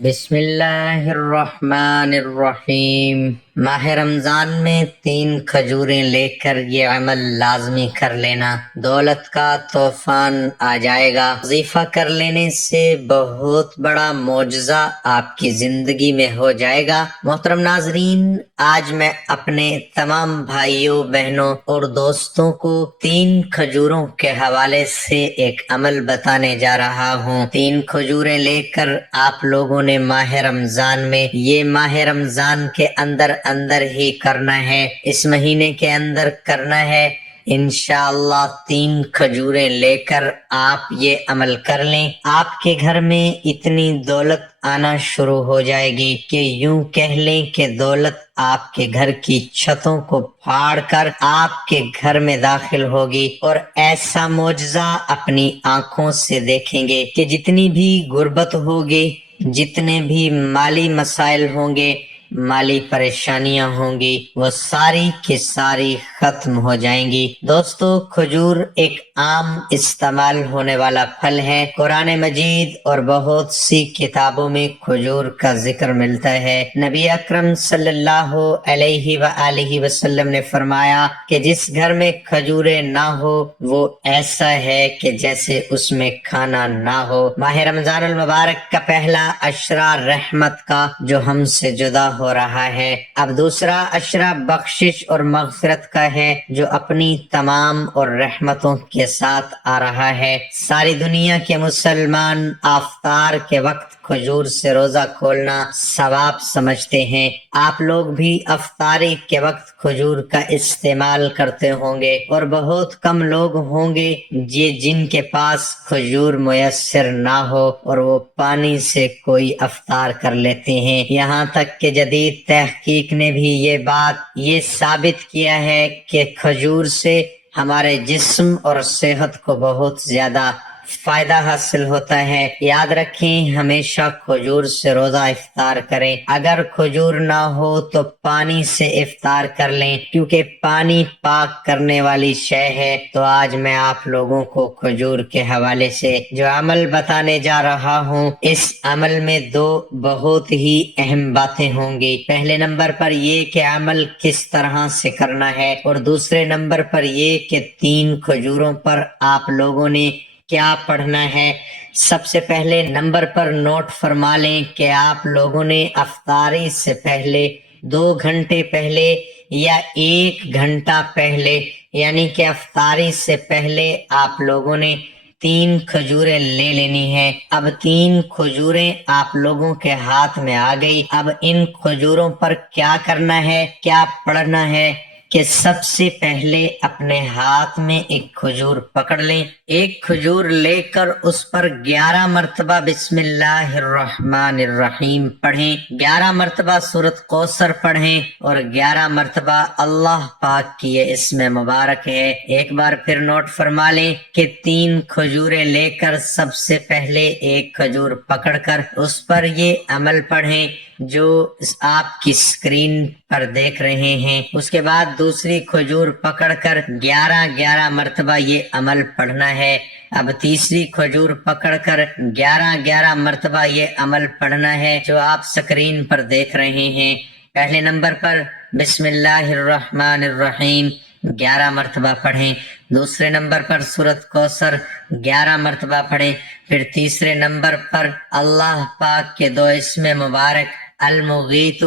بسم اللہ الرحمن الرحیم۔ ماہ رمضان میں 3 کھجوریں لے کر یہ عمل لازمی کر لینا، دولت کا طوفان آ جائے گا۔ وظیفہ کر لینے سے بہت بڑا معجزہ آپ کی زندگی میں ہو جائے گا۔ محترم ناظرین، آج میں اپنے تمام بھائیوں بہنوں اور دوستوں کو 3 کھجوروں کے حوالے سے ایک عمل بتانے جا رہا ہوں۔ 3 کھجوریں لے کر آپ لوگوں نے ماہ رمضان میں، یہ ماہ رمضان کے اندر ہی کرنا ہے، اس مہینے کے اندر کرنا ہے۔ انشاءاللہ 3 کھجوریں لے کر آپ یہ عمل کر لیں، آپ کے گھر میں اتنی دولت آنا شروع ہو جائے گی کہ یوں کہہ لیں کہ دولت آپ کے گھر کی چھتوں کو پھاڑ کر آپ کے گھر میں داخل ہوگی، اور ایسا معجزہ اپنی آنکھوں سے دیکھیں گے کہ جتنی بھی غربت ہوگی، جتنے بھی مالی مسائل ہوں گے، مالی پریشانیاں ہوں گی، وہ ساری کی ساری ختم ہو جائیں گی۔ دوستو، کھجور ایک عام استعمال ہونے والا پھل ہے۔ قرآن مجید اور بہت سی کتابوں میں کھجور کا ذکر ملتا ہے۔ نبی اکرم صلی اللہ علیہ وآلہ وسلم نے فرمایا کہ جس گھر میں کھجوریں نہ ہو وہ ایسا ہے کہ جیسے اس میں کھانا نہ ہو۔ ماہ رمضان المبارک کا پہلا عشرہ رحمت کا جو ہم سے جدا ہو رہا ہے، اب دوسرا عشرہ بخشش اور مغفرت کا ہے جو اپنی تمام اور رحمتوں کے ساتھ آ رہا ہے۔ ساری دنیا کے مسلمان افطار کے وقت کھجور سے روزہ کھولنا ثواب سمجھتے ہیں۔ آپ لوگ بھی افطاری کے وقت کھجور کا استعمال کرتے ہوں گے، اور بہت کم لوگ ہوں گے جن کے پاس کھجور میسر نہ ہو اور وہ پانی سے کوئی افطار کر لیتے ہیں۔ یہاں تک کہ جدید تحقیق نے بھی یہ ثابت کیا ہے کہ کھجور سے ہمارے جسم اور صحت کو بہت زیادہ فائدہ حاصل ہوتا ہے۔ یاد رکھیں، ہمیشہ کھجور سے روزہ افطار کریں۔ اگر کھجور نہ ہو تو پانی سے افطار کر لیں، کیونکہ پانی پاک کرنے والی شے ہے۔ تو آج میں آپ لوگوں کو کھجور کے حوالے سے جو عمل بتانے جا رہا ہوں، اس عمل میں 2 بہت ہی اہم باتیں ہوں گی۔ پہلے نمبر پر یہ کہ عمل کس طرح سے کرنا ہے، اور دوسرے نمبر پر یہ کہ 3 کھجوروں پر آپ لوگوں نے کیا پڑھنا ہے۔ سب سے پہلے نمبر پر نوٹ فرما لیں کہ آپ لوگوں نے افطاری سے پہلے 2 گھنٹے پہلے یا 1 گھنٹہ پہلے، یعنی کہ افطاری سے پہلے آپ لوگوں نے 3 کھجوریں لے لینی ہیں۔ اب 3 کھجوریں آپ لوگوں کے ہاتھ میں آ گئی۔ اب ان کھجوروں پر کیا کرنا ہے، کیا پڑھنا ہے کہ سب سے پہلے اپنے ہاتھ میں ایک کھجور پکڑ لیں۔ ایک کھجور لے کر اس پر 11 مرتبہ بسم اللہ الرحمن الرحیم پڑھیں، 11 مرتبہ سورۃ کوثر پڑھیں، اور 11 مرتبہ اللہ پاک کی یہ اسم مبارک ہے۔ ایک بار پھر نوٹ فرما لیں کہ 3 کھجوریں لے کر سب سے پہلے ایک کھجور پکڑ کر اس پر یہ عمل پڑھیں جو آپ کی اسکرین پر دیکھ رہے ہیں۔ اس کے بعد دوسری کھجور پکڑ کر 11 مرتبہ یہ عمل پڑھنا ہے۔ اب تیسری کھجور پکڑ کر 11 مرتبہ یہ عمل پڑھنا ہے جو آپ سکرین پر دیکھ رہے ہیں۔ پہلے نمبر پر بسم اللہ الرحمن الرحیم 11 مرتبہ پڑھیں، دوسرے نمبر پر سورۃ کوثر 11 مرتبہ پڑھیں، پھر تیسرے نمبر پر اللہ پاک کے 2 اسم مبارک المغیث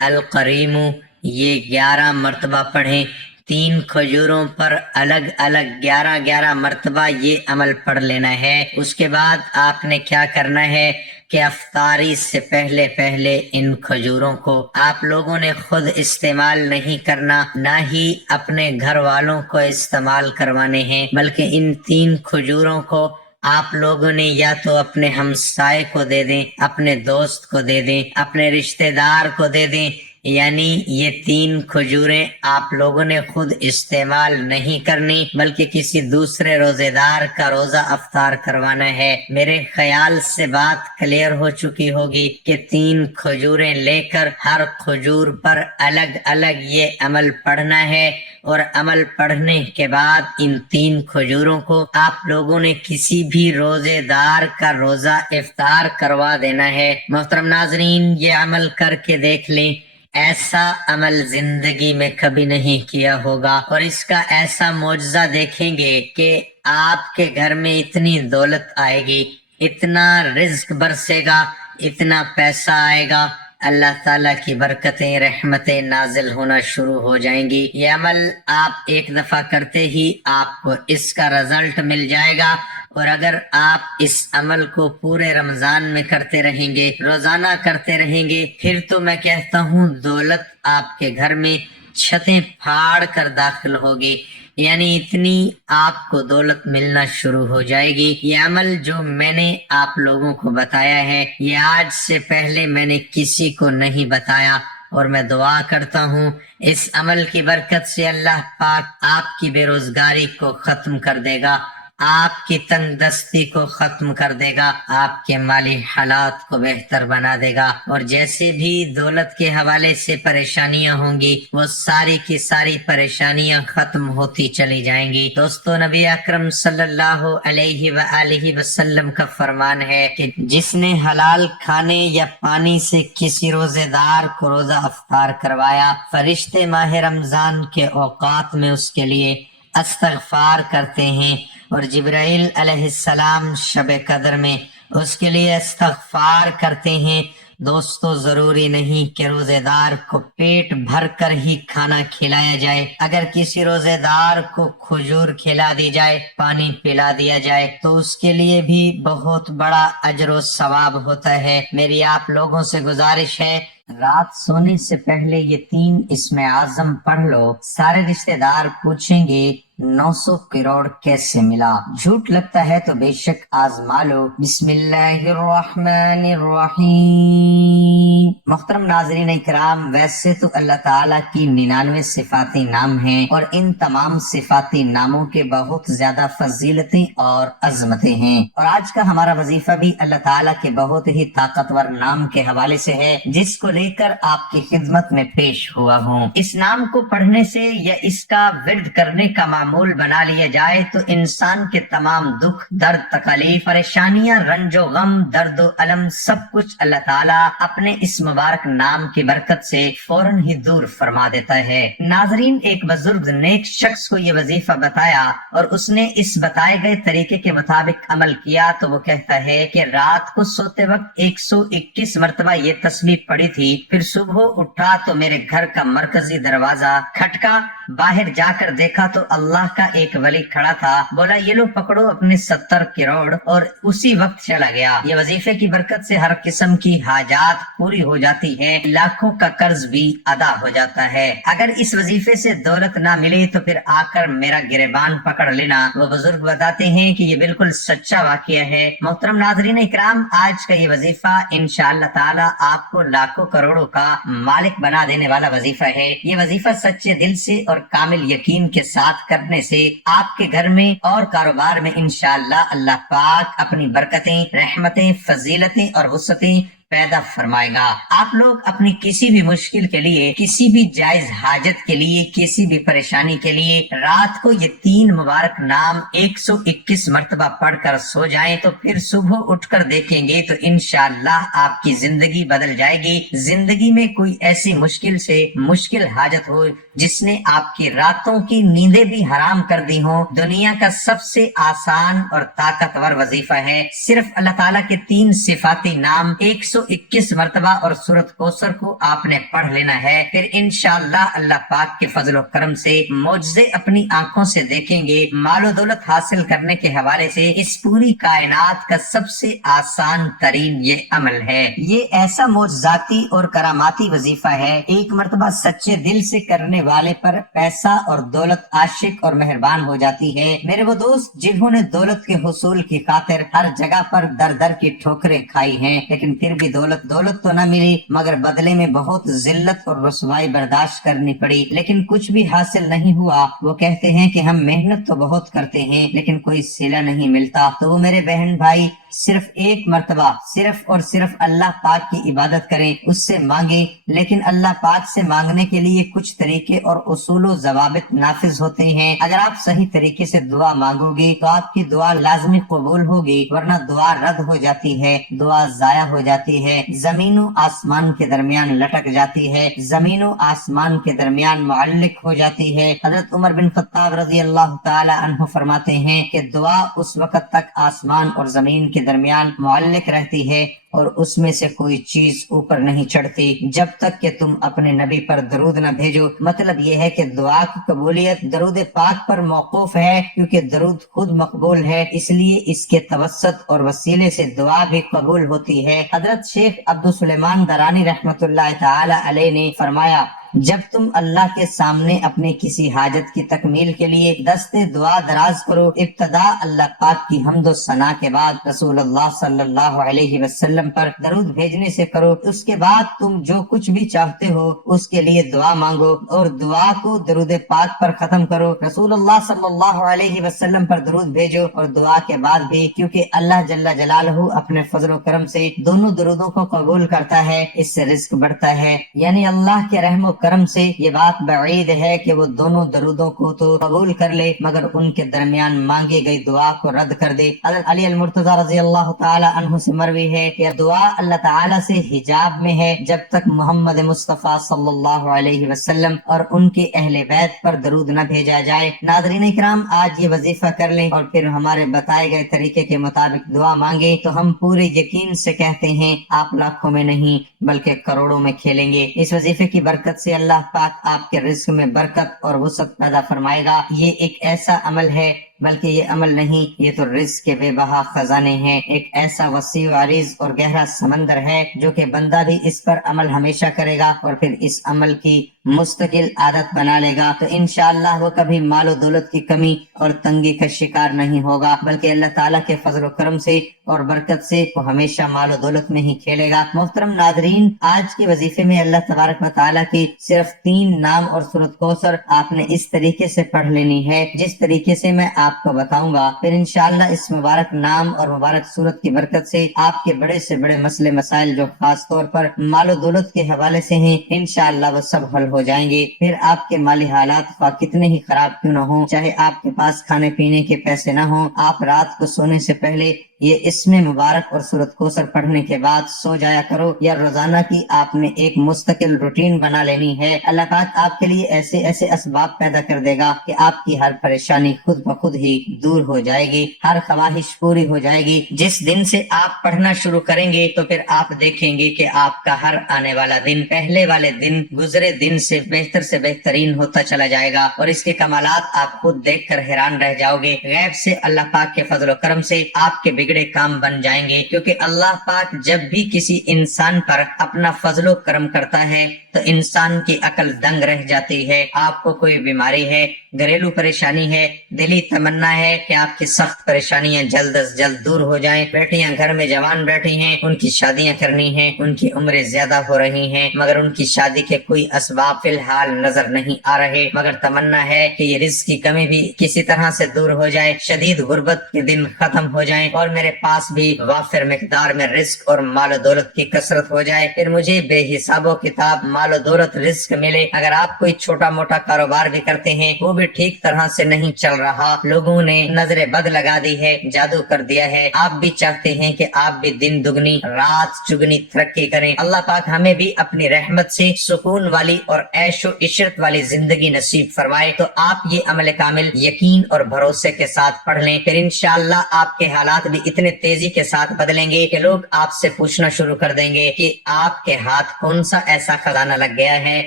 القریم یہ 11 مرتبہ پڑھیں۔ 3 کھجوروں پر الگ الگ 11 مرتبہ یہ عمل پڑھ لینا ہے۔ اس کے بعد آپ نے کیا کرنا ہے کہ افطاری سے پہلے ان کھجوروں کو آپ لوگوں نے خود استعمال نہیں کرنا، نہ ہی اپنے گھر والوں کو استعمال کروانے ہیں، بلکہ ان 3 کھجوروں کو آپ لوگوں نے یا تو اپنے ہمسائے کو دے دیں، اپنے دوست کو دے دیں، اپنے رشتہ دار کو دے دیں، یعنی یہ 3 کھجوریں آپ لوگوں نے خود استعمال نہیں کرنی بلکہ کسی دوسرے روزے دار کا روزہ افطار کروانا ہے۔ میرے خیال سے بات کلیئر ہو چکی ہوگی کہ 3 کھجوریں لے کر ہر کھجور پر الگ الگ یہ عمل پڑھنا ہے، اور عمل پڑھنے کے بعد ان 3 کھجوروں کو آپ لوگوں نے کسی بھی روزے دار کا روزہ افطار کروا دینا ہے۔ محترم ناظرین، یہ عمل کر کے دیکھ لیں، ایسا عمل زندگی میں کبھی نہیں کیا ہوگا، اور اس کا ایسا معجزہ دیکھیں گے کہ آپ کے گھر میں اتنی دولت آئے گی، اتنا رزق برسے گا، اتنا پیسہ آئے گا، اللہ تعالیٰ کی برکتیں رحمتیں نازل ہونا شروع ہو جائیں گی۔ یہ عمل آپ ایک دفعہ کرتے ہی آپ کو اس کا رزلٹ مل جائے گا، اور اگر آپ اس عمل کو پورے رمضان میں کرتے رہیں گے، روزانہ کرتے رہیں گے، پھر تو میں کہتا ہوں دولت آپ کے گھر میں چھتیں پھاڑ کر داخل ہوگی، یعنی اتنی آپ کو دولت ملنا شروع ہو جائے گی۔ یہ عمل جو میں نے آپ لوگوں کو بتایا ہے، یہ آج سے پہلے میں نے کسی کو نہیں بتایا، اور میں دعا کرتا ہوں اس عمل کی برکت سے اللہ پاک آپ کی بے روزگاری کو ختم کر دے گا، آپ کی تنگ دستی کو ختم کر دے گا، آپ کے مالی حالات کو بہتر بنا دے گا، اور جیسے بھی دولت کے حوالے سے پریشانیاں ہوں گی وہ ساری کی ساری پریشانیاں ختم ہوتی چلی جائیں گی۔ دوستو، نبی اکرم صلی اللہ علیہ وآلہ وسلم کا فرمان ہے کہ جس نے حلال کھانے یا پانی سے کسی روزے دار کو روزہ افطار کروایا، فرشتے ماہ رمضان کے اوقات میں اس کے لیے استغفار کرتے ہیں، اور جبرائیل علیہ السلام شب قدر میں اس کے لیے استغفار کرتے ہیں۔ دوستو، ضروری نہیں کہ روزے دار کو پیٹ بھر کر ہی کھانا کھلایا جائے، اگر کسی روزے دار کو کھجور کھلا دی جائے، پانی پلا دیا جائے تو اس کے لیے بھی بہت بڑا اجر و ثواب ہوتا ہے۔ میری آپ لوگوں سے گزارش ہے، رات سونے سے پہلے یہ 3 اسم اعظم پڑھ لو۔ سارے رشتہ دار پوچھیں گے 900 کروڑ کیسے ملا؟ جھوٹ لگتا ہے تو بے شک آزما لو۔ بسم اللہ الرحمن الرحیم۔ محترم ناظرین اکرام، ویسے تو اللہ تعالیٰ کی 99 صفاتی نام ہیں، اور ان تمام صفاتی ناموں کے بہت زیادہ فضیلتیں اور عظمتیں ہیں، اور آج کا ہمارا وظیفہ بھی اللہ تعالیٰ کے بہت ہی طاقتور نام کے حوالے سے ہے، جس کو لے کر آپ کی خدمت میں پیش ہوا ہوں۔ اس نام کو پڑھنے سے یا اس کا ورد کرنے کا معمول بنا لیا جائے تو انسان کے تمام دکھ، درد، تکالیف، پریشانیاں، رنج و غم، درد و الم، سب کچھ اللہ تعالیٰ اپنے اس مبارک نام کی برکت سے فوراً ہی دور فرما دیتا ہے۔ ناظرین، ایک بزرگ نیک شخص کو یہ وظیفہ بتایا اور اس نے اس بتائے گئے طریقے کے مطابق عمل کیا تو وہ کہتا ہے کہ رات کو سوتے وقت 121 مرتبہ یہ تسبیح پڑھی تھی، پھر صبح اٹھا تو میرے گھر کا مرکزی دروازہ کھٹکا، باہر جا کر دیکھا تو اللہ کا ایک ولی کھڑا تھا، بولا یہ لو پکڑو اپنے 70 کروڑ، اور اسی وقت چلا گیا۔ یہ وظیفے کی برکت سے ہر قسم کی حاجات پوری ہو جاتی ہے، لاکھوں کا قرض بھی ادا ہو جاتا ہے۔ اگر اس وظیفے سے دولت نہ ملے تو پھر آ کر میرا گریبان پکڑ لینا۔ وہ بزرگ بتاتے ہیں کہ یہ بالکل سچا واقعہ ہے۔ محترم ناظرین اکرام، آج کا یہ وظیفہ انشاءاللہ تعالی آپ کو لاکھوں کروڑوں کا مالک بنا دینے والا وظیفہ ہے۔ یہ وظیفہ سچے دل سے اور کامل یقین کے ساتھ کرنے سے آپ کے گھر میں اور کاروبار میں انشاءاللہ اللہ پاک اپنی برکتیں، رحمتیں، فضیلتیں اور وسعتیں پیدا فرمائے گا۔ آپ لوگ اپنی کسی بھی مشکل کے لیے، کسی بھی جائز حاجت کے لیے، کسی بھی پریشانی کے لیے رات کو یہ 3 مبارک نام 121 مرتبہ پڑھ کر سو جائیں تو پھر صبح اٹھ کر دیکھیں گے تو انشاءاللہ آپ کی زندگی بدل جائے گی۔ زندگی میں کوئی ایسی مشکل سے مشکل حاجت ہو جس نے آپ کی راتوں کی نیندیں بھی حرام کر دی ہوں، دنیا کا سب سے آسان اور طاقتور وظیفہ ہے۔ صرف اللہ تعالیٰ کے 3 صفاتی نام 121 مرتبہ اور سورۃ کوثر کو آپ نے پڑھ لینا ہے، پھر انشاءاللہ اللہ پاک کے فضل و کرم سے معجزے اپنی آنکھوں سے دیکھیں گے۔ مال و دولت حاصل کرنے کے حوالے سے اس پوری کائنات کا سب سے آسان ترین یہ عمل ہے۔ یہ ایسا معجزاتی اور کراماتی وظیفہ ہے، ایک مرتبہ سچے دل سے کرنے والے پر پیسہ اور دولت عاشق اور مہربان ہو جاتی ہے۔ میرے وہ دوست جنہوں نے دولت کے حصول کی خاطر ہر جگہ پر در در کی ٹھوکریں کھائی ہیں، لیکن پھر بھی بھی دولت تو نہ ملی مگر بدلے میں بہت ذلت اور رسوائی برداشت کرنی پڑی، لیکن کچھ بھی حاصل نہیں ہوا۔ وہ کہتے ہیں کہ ہم محنت تو بہت کرتے ہیں لیکن کوئی صلہ نہیں ملتا۔ تو وہ میرے بہن بھائی صرف ایک مرتبہ صرف اور صرف اللہ پاک کی عبادت کریں، اس سے مانگیں، لیکن اللہ پاک سے مانگنے کے لیے کچھ طریقے اور اصول و ضوابط نافذ ہوتے ہیں۔ اگر آپ صحیح طریقے سے دعا مانگو گی تو آپ کی دعا لازمی قبول ہوگی، ورنہ دعا رد ہو جاتی ہے، دعا ضائع ہو جاتی ہے، زمین و آسمان کے درمیان لٹک جاتی ہے، زمین و آسمان کے درمیان معلق ہو جاتی ہے۔ حضرت عمر بن خطاب رضی اللہ تعالی عنہ فرماتے ہیں کہ دعا اس وقت تک آسمان اور زمین کے درمیان معلق رہتی ہے اور اس میں سے کوئی چیز اوپر نہیں چڑھتی جب تک کہ تم اپنے نبی پر درود نہ بھیجو۔ مطلب یہ ہے کہ دعا کی قبولیت درود پاک پر موقوف ہے، کیونکہ درود خود مقبول ہے، اس لیے اس کے توسط اور وسیلے سے دعا بھی قبول ہوتی ہے۔ حضرت شیخ عبدالسلیمان درانی رحمت اللہ تعالی علیہ نے فرمایا، جب تم اللہ کے سامنے اپنے کسی حاجت کی تکمیل کے لیے دست دعا دراز کرو، ابتدا اللہ پاک کی حمد و ثنا کے بعد رسول اللہ صلی اللہ علیہ وسلم پر درود بھیجنے سے کرو۔ اس کے بعد تم جو کچھ بھی چاہتے ہو اس کے لیے دعا مانگو اور دعا کو درود پاک پر ختم کرو۔ رسول اللہ صلی اللہ علیہ وسلم پر درود بھیجو اور دعا کے بعد بھی، کیونکہ اللہ جل جلالہ اپنے فضل و کرم سے دونوں درودوں کو قبول کرتا ہے، اس سے رزق بڑھتا ہے۔ یعنی اللہ کے رحم و کرم سے یہ بات بعید ہے کہ وہ دونوں درودوں کو تو قبول کر لے مگر ان کے درمیان مانگی گئی دعا کو رد کر دے۔ حضرت علی المرتضی رضی اللہ تعالی عنہ سے مروی ہے کہ دعا اللہ تعالی سے حجاب میں ہے جب تک محمد مصطفیٰ صلی اللہ علیہ وسلم اور ان کے اہل بیت پر درود نہ بھیجا جائے۔ ناظرین کرام، آج یہ وظیفہ کر لیں اور پھر ہمارے بتائے گئے طریقے کے مطابق دعا مانگیں تو ہم پورے یقین سے کہتے ہیں آپ لاکھوں میں نہیں بلکہ کروڑوں میں کھیلیں گے۔ اس وظیفے کی برکت سے اللہ پاک آپ کے رزق میں برکت اور وسعت پیدا فرمائے گا۔ یہ ایک ایسا عمل ہے، بلکہ یہ عمل نہیں، یہ تو رزق کے بے بہا خزانے ہیں، ایک ایسا وسیع و عریض اور گہرا سمندر ہے جو کہ بندہ بھی اس پر عمل ہمیشہ کرے گا اور پھر اس عمل کی مستقل عادت بنا لے گا تو انشاءاللہ وہ کبھی مال و دولت کی کمی اور تنگی کا شکار نہیں ہوگا، بلکہ اللہ تعالیٰ کے فضل و کرم سے اور برکت سے وہ ہمیشہ مال و دولت میں ہی کھیلے گا۔ محترم ناظرین، آج کے وظیفے میں اللہ تبارک و تعالیٰ کی صرف 3 نام اور سورۃ کوثر آپ نے اس طریقے سے پڑھ لینی ہے جس طریقے سے میں آپ کو بتاؤں گا۔ پھر انشاءاللہ اس مبارک نام اور مبارک سورت کی برکت سے آپ کے بڑے سے بڑے مسئلے مسائل جو خاص طور پر مال و دولت کے حوالے سے ہیں انشاءاللہ وہ سب حل ہو جائیں گے۔ پھر آپ کے مالی حالات خواہ کتنے ہی خراب کیوں نہ ہوں، چاہے آپ کے پاس کھانے پینے کے پیسے نہ ہوں، آپ رات کو سونے سے پہلے یہ اسم مبارک اور سورۃ کوثر پڑھنے کے بعد سو جایا کرو، یا روزانہ کی آپ نے ایک مستقل روٹین بنا لینی ہے۔ اللہ پاک آپ کے لیے ایسے ایسے اسباب پیدا کر دے گا کہ آپ کی ہر پریشانی خود بخود ہی دور ہو جائے گی، ہر خواہش پوری ہو جائے گی۔ جس دن سے آپ پڑھنا شروع کریں گے تو پھر آپ دیکھیں گے کہ آپ کا ہر آنے والا دن پہلے والے دن گزرے دن سے بہترین ہوتا چلا جائے گا، اور اس کے کمالات آپ خود دیکھ کر حیران رہ جاؤ گے۔ غیب سے اللہ پاک کے فضل و کرم سے آپ کے بگڑے کام بن جائیں گے، کیونکہ اللہ پاک جب بھی کسی انسان پر اپنا فضل و کرم کرتا ہے تو انسان کی عقل دنگ رہ جاتی ہے۔ آپ کو کوئی بیماری ہے، گھریلو پریشانی ہے، دلی تمنا ہے کہ آپ کی سخت پریشانیاں جلد از جلد دور ہو جائیں، بیٹیاں گھر میں جوان بیٹھی ہیں، ان کی شادیاں کرنی ہیں، ان کی عمریں زیادہ ہو رہی ہیں مگر ان کی شادی کے کوئی اسباب فی الحال نظر نہیں آ رہے، مگر تمنا ہے کہ یہ رزق کی کمی بھی کسی طرح سے دور ہو جائے، شدید غربت کے دن ختم ہو جائیں اور میرے پاس بھی وافر مقدار میں رزق اور مال و دولت کی کثرت ہو جائے، پھر مجھے بے حساب و کتاب مال و دولت رزق ملے۔ اگر آپ کوئی چھوٹا موٹا کاروبار بھی کرتے ہیں وہ بھی ٹھیک طرح سے نہیں چل رہا، لوگوں نے نظر بد لگا دی ہے، جادو کر دیا ہے، آپ بھی چاہتے ہیں کہ آپ بھی دن دگنی رات چگنی ترقی کریں، اللہ پاک ہمیں بھی اپنی رحمت سے سکون والی اور عیش و عشرت والی زندگی نصیب فرمائے۔ تو آپ یہ عمل کامل یقین اور بھروسے کے ساتھ پڑھ لیں، پھر انشاءاللہ آپ کے حالات بھی اتنے تیزی کے ساتھ بدلیں گے کہ لوگ آپ سے پوچھنا شروع کر دیں گے کہ آپ کے ہاتھ کون سا ایسا خزانہ لگ گیا ہے۔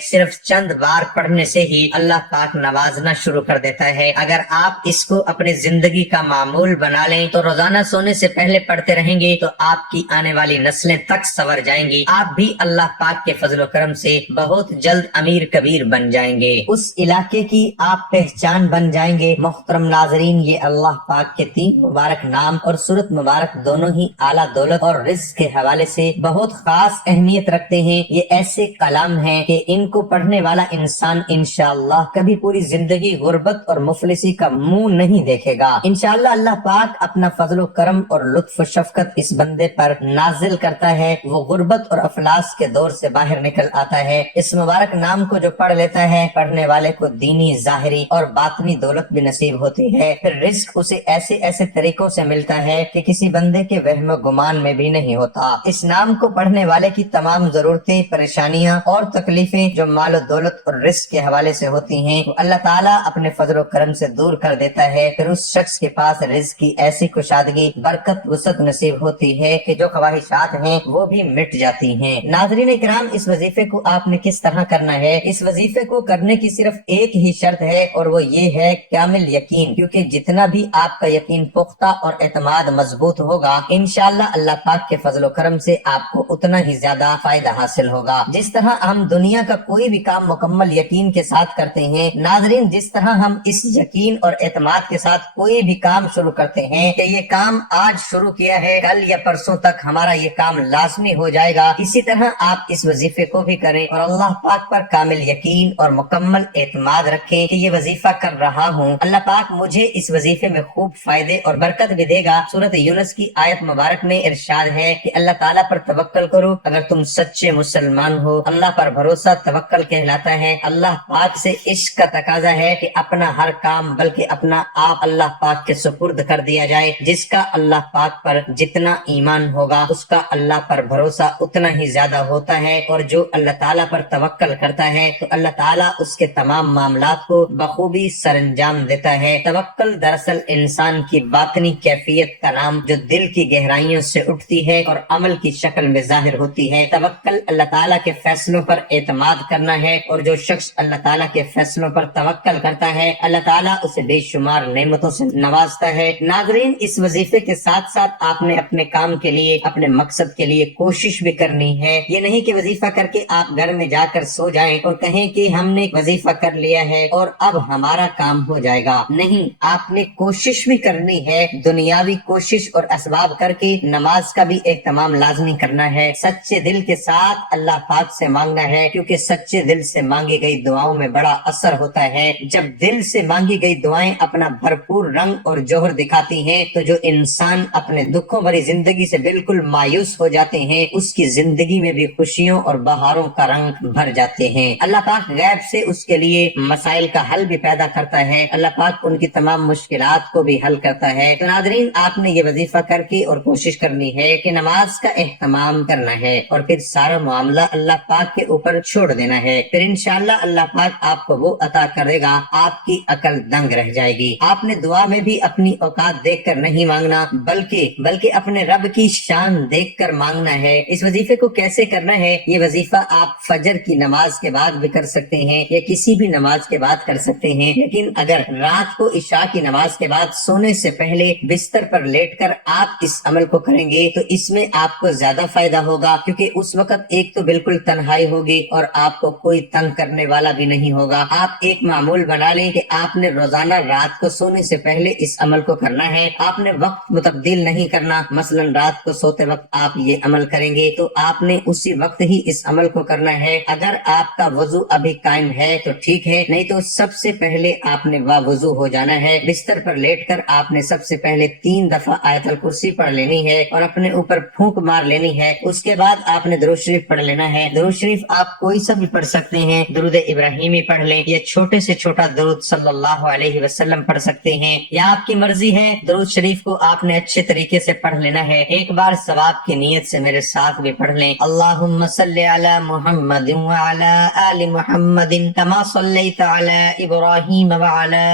صرف چند بار پڑھنے سے ہی اللہ پاک نوازنا شروع کر دیتا ہے۔ اگر آپ اس کو اپنی زندگی کا معمول بنا لیں تو روزانہ سونے سے پہلے پڑھتے رہیں گے تو آپ کی آنے والی نسلیں تک سنور جائیں گی، آپ بھی اللہ پاک کے فضل و کرم سے بہت جلد امیر کبیر بن جائیں گے، اس علاقے کی آپ پہچان بن جائیں گے۔ محترم ناظرین، یہ اللہ پاک کے 3 مبارک نام اور سورت دولت مبارک دونوں ہی اعلیٰ دولت اور رزق کے حوالے سے بہت خاص اہمیت رکھتے ہیں۔ یہ ایسے کلام ہیں کہ ان کو پڑھنے والا انسان انشاءاللہ کبھی پوری زندگی غربت اور مفلسی کا منہ نہیں دیکھے گا۔ انشاءاللہ اللہ پاک اپنا فضل و کرم اور لطف و شفقت اس بندے پر نازل کرتا ہے، وہ غربت اور افلاس کے دور سے باہر نکل آتا ہے۔ اس مبارک نام کو جو پڑھ لیتا ہے، پڑھنے والے کو دینی، ظاہری اور باطنی دولت بھی نصیب ہوتی ہے۔ پھر رزق اسے ایسے ایسے طریقوں سے ملتا ہے کہ کسی بندے کے وہم و گمان میں بھی نہیں ہوتا۔ اس نام کو پڑھنے والے کی تمام ضرورتیں، پریشانیاں اور تکلیفیں جو مال و دولت اور رزق کے حوالے سے ہوتی ہیں، وہ اللہ تعالیٰ اپنے فضل و کرم سے دور کر دیتا ہے۔ پھر اس شخص کے پاس رزق کی ایسی کشادگی، برکت، وسعت نصیب ہوتی ہے کہ جو خواہشات ہیں وہ بھی مٹ جاتی ہیں۔ ناظرین کرام، اس وظیفے کو آپ نے کس طرح کرنا ہے؟ اس وظیفے کو کرنے کی صرف ایک ہی شرط ہے اور وہ یہ ہے کامل یقین، کیونکہ جتنا بھی آپ کا یقین پختہ اور اعتماد مضبوط ہوگا، انشاءاللہ اللہ پاک کے فضل و کرم سے آپ کو اتنا ہی زیادہ فائدہ حاصل ہوگا۔ جس طرح ہم دنیا کا کوئی بھی کام مکمل یقین کے ساتھ کرتے ہیں، ناظرین جس طرح ہم اس یقین اور اعتماد کے ساتھ کوئی بھی کام شروع کرتے ہیں کہ یہ کام آج شروع کیا ہے، کل یا پرسوں تک ہمارا یہ کام لازمی ہو جائے گا، اسی طرح آپ اس وظیفے کو بھی کریں اور اللہ پاک پر کامل یقین اور مکمل اعتماد رکھیں کہ یہ وظیفہ کر رہا ہوں، اللہ پاک مجھے اس وظیفے میں خوب فائدے اور برکت بھی دے گا۔ سورۃ یونس کی آیت مبارک میں ارشاد ہے کہ اللہ تعالیٰ پر توکل کرو اگر تم سچے مسلمان ہو۔ اللہ پر بھروسہ توکل کہلاتا ہے۔ اللہ پاک سے عشق کا تقاضا ہے کہ اپنا ہر کام بلکہ اپنا آپ اللہ پاک کے سپرد کر دیا جائے۔ جس کا اللہ پاک پر جتنا ایمان ہوگا، اس کا اللہ پر بھروسہ اتنا ہی زیادہ ہوتا ہے، اور جو اللہ تعالیٰ پر توکل کرتا ہے تو اللہ تعالیٰ اس کے تمام معاملات کو بخوبی سر انجام دیتا ہے۔ توکل دراصل انسان کی باطنی کیفیت کا نام جو دل کی گہرائیوں سے اٹھتی ہے اور عمل کی شکل میں ظاہر ہوتی ہے۔ توکل اللہ تعالیٰ کے فیصلوں پر اعتماد کرنا ہے، اور جو شخص اللہ تعالیٰ کے فیصلوں پر توکل کرتا ہے، اللہ تعالیٰ اسے بے شمار نعمتوں سے نوازتا ہے۔ ناظرین، اس وظیفے کے ساتھ ساتھ آپ نے اپنے کام کے لیے، اپنے مقصد کے لیے کوشش بھی کرنی ہے۔ یہ نہیں کہ وظیفہ کر کے آپ گھر میں جا کر سو جائیں اور کہیں کہ ہم نے وظیفہ کر لیا ہے اور اب ہمارا کام ہو جائے گا۔ نہیں، آپ نے کوشش بھی کرنی ہے، دنیاوی کوشش اور اسباب کر کے نماز کا بھی اہتمام لازمی کرنا ہے۔ سچے دل کے ساتھ اللہ پاک سے مانگنا ہے، کیونکہ سچے دل سے مانگی گئی دعاؤں میں بڑا اثر ہوتا ہے۔ جب دل سے مانگی گئی دعائیں اپنا بھرپور رنگ اور جوہر دکھاتی ہیں تو جو انسان اپنے دکھوں بھری زندگی سے بالکل مایوس ہو جاتے ہیں، اس کی زندگی میں بھی خوشیوں اور بہاروں کا رنگ بھر جاتے ہیں۔ اللہ پاک غیب سے اس کے لیے مسائل کا حل بھی پیدا کرتا ہے۔ اللہ پاک ان کی تمام مشکلات کو بھی حل کرتا ہے۔ تو ناظرین، آپ نے یہ وظیفہ کر کے اور کوشش کرنی ہے کہ نماز کا اہتمام کرنا ہے اور پھر سارا معاملہ اللہ پاک کے اوپر چھوڑ دینا ہے۔ پھر انشاءاللہ اللہ پاک آپ کو وہ عطا کرے گا، آپ کی عقل دنگ رہ جائے گی۔ آپ نے دعا میں بھی اپنی اوقات دیکھ کر نہیں مانگنا، بلکہ اپنے رب کی شان دیکھ کر مانگنا ہے۔ اس وظیفے کو کیسے کرنا ہے؟ یہ وظیفہ آپ فجر کی نماز کے بعد بھی کر سکتے ہیں یا کسی بھی نماز کے بعد کر سکتے ہیں، لیکن اگر رات کو عشاء کی نماز کے بعد سونے سے پہلے بستر پر لیٹ کر آپ اس عمل کو کریں گے تو اس میں آپ کو زیادہ فائدہ ہوگا، کیونکہ اس وقت ایک تو بالکل تنہائی ہوگی اور آپ کو کوئی تنگ کرنے والا بھی نہیں ہوگا۔ آپ ایک معمول بنا لیں کہ آپ نے روزانہ رات کو سونے سے پہلے اس عمل کو کرنا ہے۔ آپ نے وقت متبدل نہیں کرنا، مثلا رات کو سوتے وقت آپ یہ عمل کریں گے تو آپ نے اسی وقت ہی اس عمل کو کرنا ہے۔ اگر آپ کا وضو ابھی قائم ہے تو ٹھیک ہے، نہیں تو سب سے پہلے آپ نے وضو ہو جانا ہے۔ بستر پر لیٹ کر آپ نے سب سے پہلے 3 دفعہ آیت الکرسی پڑھ لینی ہے اور اپنے اوپر پھونک مار لینی ہے۔ اس کے بعد آپ نے درود شریف پڑھ لینا ہے۔ درود شریف آپ کوئی سا بھی پڑھ سکتے ہیں، درود ابراہیمی پڑھ لیں یا چھوٹے سے چھوٹا درود صلی اللہ علیہ وسلم پڑھ سکتے ہیں، یا آپ کی مرضی ہے۔ درود شریف کو آپ نے اچھے طریقے سے پڑھ لینا ہے۔ ایک بار ثواب کی نیت سے میرے ساتھ بھی پڑھ لیں۔ اللہم صلی علی محمد وعلی آل محمد کما صلیت علی ابراہیم وعلی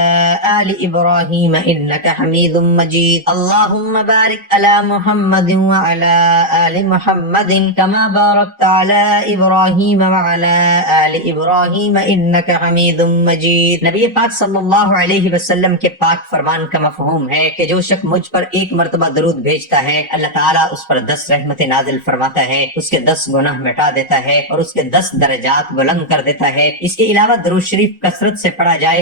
آل ابراہیم انک حمید مجید۔ اللہم بارک علی محمد وعلی آل محمد کما بارکت علی ابراہیم وعلی آل ابراہیم انک حمید مجید۔ نبی پاک صلی اللہ علیہ وسلم کے پاک فرمان کا مفہوم ہے کہ جو شخص مجھ پر ایک مرتبہ درود بھیجتا ہے، اللہ تعالیٰ اس پر 10 رحمتیں نازل فرماتا ہے، اس کے 10 گناہ مٹا دیتا ہے اور اس کے 10 درجات بلند کر دیتا ہے۔ اس کے علاوہ درود شریف کثرت سے پڑھا جائے